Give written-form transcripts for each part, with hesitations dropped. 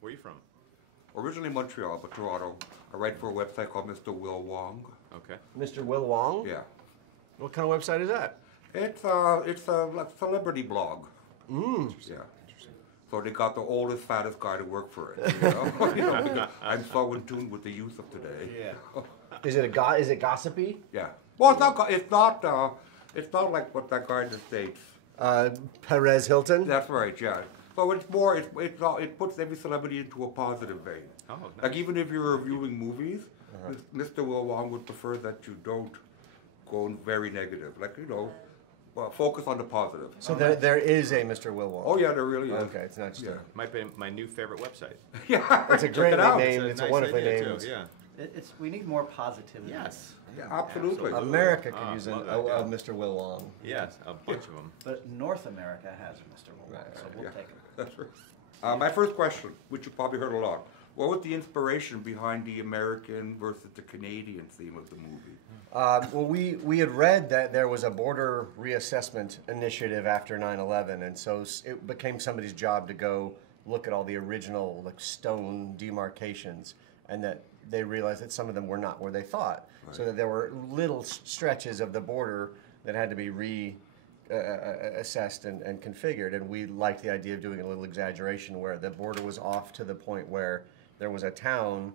Where are you from? Originally Montreal, but Toronto. I write for a website called Mr. Will Wong. Okay. Mr. Will Wong? Yeah. What kind of website is that? It's a like, celebrity blog. Interesting. Yeah. So they got the oldest, fattest guy to work for it. You know? You know, I'm so in tune with the youth of today. Yeah. Is it gossipy? Yeah. Well, it's not like what that guy in the States. Perez Hilton? That's right. Yeah. So it's more. It puts every celebrity into a positive vein. Oh, nice. Like even if you're reviewing movies, Mr. Will Wong would prefer that you don't go very negative. Like focus on the positive. So there is a Mr. Will Wong. Oh yeah, there really is. Okay, it's not just Might be my new favorite website. Yeah. It's a greatly named. It's It's a a nice wonderfully idea, named. too, yeah. We need more positivity. Yes. Yeah, absolutely. America could use love a that, yeah. Mr. Will Wong. Yes, a bunch of them. But North America has a Mr. Will Wong, so we'll Yeah. take him. That's right. My first question, which you probably heard a lot, what was the inspiration behind the American versus the Canadian theme of the movie? Well, we had read that there was a border reassessment initiative after 9/11, and so it became somebody's job to go look at all the original stone demarcations, and that they realized that some of them were not where they thought. Right. So that there were little stretches of the border that had to be assessed and configured, and we liked the idea of doing a little exaggeration where the border was off to the point where there was a town,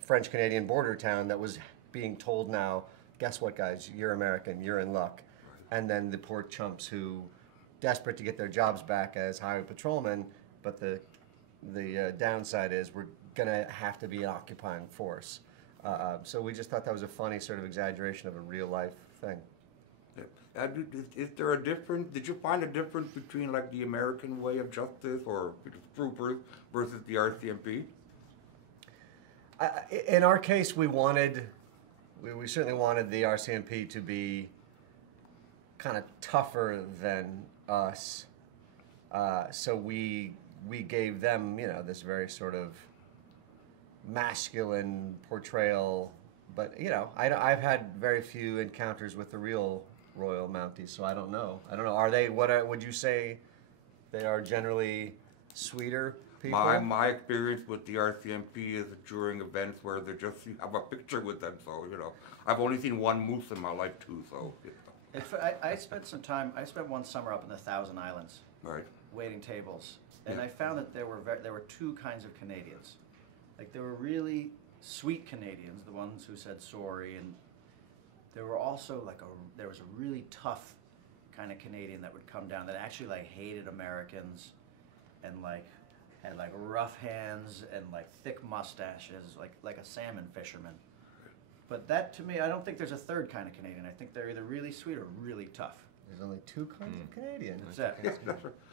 French-Canadian border town, that was being told now, guess what guys, you're American, you're in luck. And then the poor chumps who, desperate to get their jobs back as highway patrolmen, but the downside is we're gonna have to be an occupying force. So we just thought that was a funny sort of exaggeration of a real life thing. Is there a difference? Did you find a difference between like the American way of justice or troopers versus the RCMP? In our case, we certainly wanted the RCMP to be kind of tougher than us. So we gave them, this very sort of masculine portrayal. But I've had very few encounters with the real Royal Mounties, so I don't know. Are they? Would you say they are generally sweeter people? My experience with the RCMP is during events where they just have a picture with them. So I've only seen one moose in my life too. So I spent one summer up in the Thousand Islands, right, waiting tables, and I found that there were two kinds of Canadians. Like there were really sweet Canadians, the ones who said sorry, and there were also there was a really tough kind of Canadian that would come down that actually hated Americans, and had rough hands and thick mustaches, like a salmon fisherman. But that, to me, I don't think there's a third kind of Canadian. I think they're either really sweet or really tough. There's only two kinds of Canadian. That's it.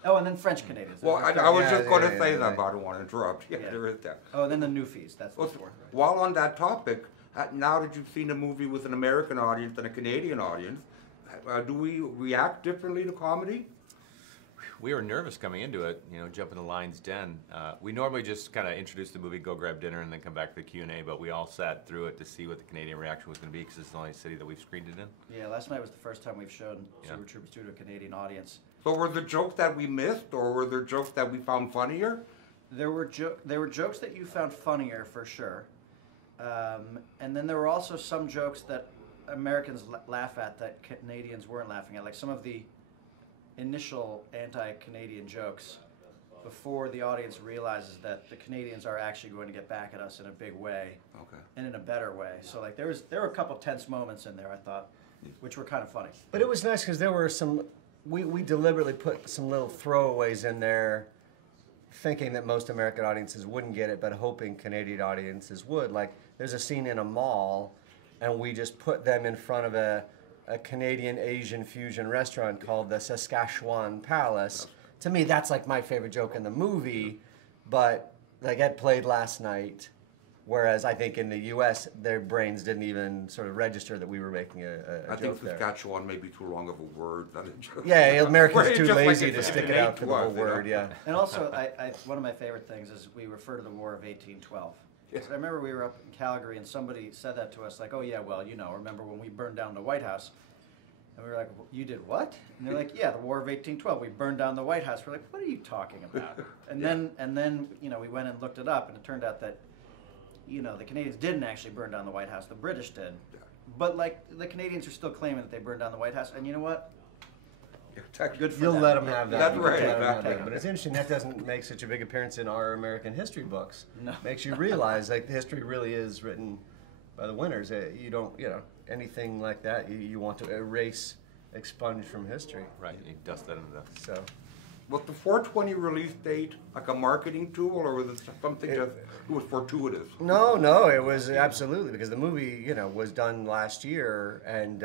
Oh, and then French Canadians. Well, I was just going to say that, but I don't want to interrupt. Yeah, there is that. Oh, and then the Newfies. That's the fourth. While on that topic, now that you've seen a movie with an American audience and a Canadian audience, do we react differently to comedy? We were nervous coming into it, jumping the Lion's Den. We normally just kind of introduce the movie, go grab dinner, and then come back to the Q&A, but we all sat through it to see what the Canadian reaction was going to be, because it's the only city that we've screened it in. Yeah, last night was the first time we've shown Super Troopers 2 to a Canadian audience. So were there jokes that we missed, or were there jokes that we found funnier? There were jokes that you found funnier, for sure. And then there were also some jokes that Americans laugh at that Canadians weren't laughing at, like some of the initial anti-Canadian jokes before the audience realizes that the Canadians are actually going to get back at us in a big way, and in a better way. So there were a couple tense moments in there, I thought, which were kind of funny. But it was nice because there were some. We deliberately put some little throwaways in there, thinking that most American audiences wouldn't get it, but hoping Canadian audiences would. Like there's a scene in a mall, and we just put them in front of a Canadian Asian fusion restaurant called the Saskatchewan Palace. To me, that's my favorite joke in the movie, but it played last night, whereas I think in the U.S. their brains didn't even sort of register that we were making a I joke think Saskatchewan may be too long of a word. Yeah, Americans are too lazy to stick it out for the whole word, yeah. And also, one of my favorite things is we refer to the War of 1812. So I remember we were up in Calgary and somebody said that to us, oh yeah, well, remember when we burned down the White House? And we were like, you did what? And they're like, yeah, the War of 1812. We burned down the White House. We're like, what are you talking about? And then we went and looked it up, and it turned out that the Canadians didn't actually burn down the White House. The British did. Yeah. But the Canadians are still claiming that they burned down the White House. And you know what? Good for You'll them. let them have that. That's You can right, let 'em have exactly. that. But it's interesting that doesn't make such a big appearance in our American history books. No. Makes you realize like history really is written by the winners. You don't, anything like that you want to erase, expunge from history. Right, you dust that into the... So Was the 420 release date like a marketing tool, or was it something that was fortuitous? no, it was absolutely because the movie was done last year and.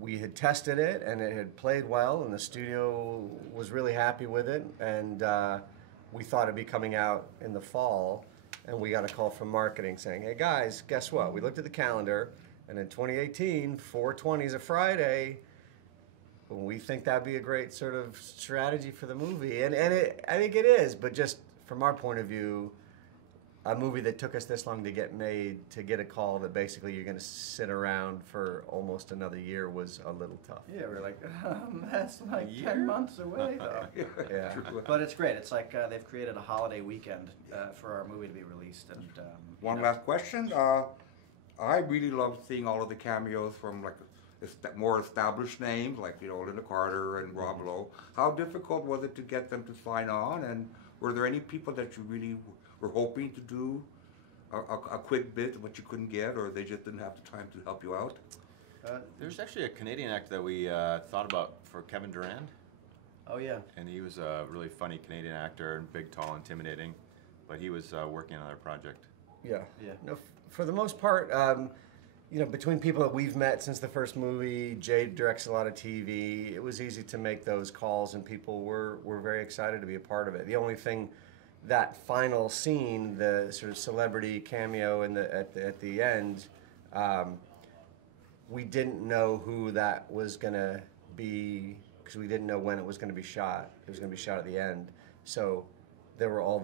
We had tested it, and it had played well, and the studio was really happy with it, and we thought it'd be coming out in the fall, and we got a call from marketing saying, hey guys, guess what? We looked at the calendar, and in 2018, 420 is a Friday. We think that'd be a great sort of strategy for the movie, and I think it is, but just from our point of view, a movie that took us this long to get made, to get a call that basically you're going to sit around for almost another year was a little tough. Yeah, we're like, that's like 10 months away, though. Yeah. But it's great. It's like they've created a holiday weekend for our movie to be released. And One last question. I really love seeing all of the cameos from like more established names like Linda Carter and Rob Lowe. How difficult was it to get them to sign on? And were there any people that you really were hoping to do a quick bit but you couldn't get, or they just didn't have the time to help you out? There's actually a Canadian actor that we thought about for Kevin Durand. Oh yeah. And he was a really funny Canadian actor, big, tall, intimidating, but he was working on another project. Yeah. Yeah. No, for the most part, between people that we've met since the first movie, Jay directs a lot of TV. It was easy to make those calls, and people were very excited to be a part of it. The only thing, that final scene, the sort of celebrity cameo at the end, we didn't know who that was going to be because we didn't know when it was going to be shot. It was going to be shot at the end. So there were all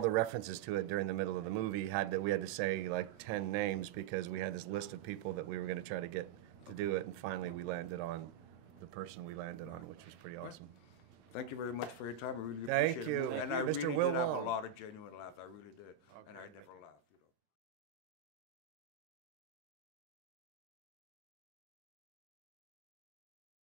the references to it during the middle of the movie. We had to say like 10 names because we had this list of people that we were going to try to get to do it, and finally we landed on the person we landed on, which was pretty awesome. Thank you very much for your time. I really Thank appreciate it. you. And I Mr. really Will did have Wong. a lot of genuine laughs. I really did. And I never laughed.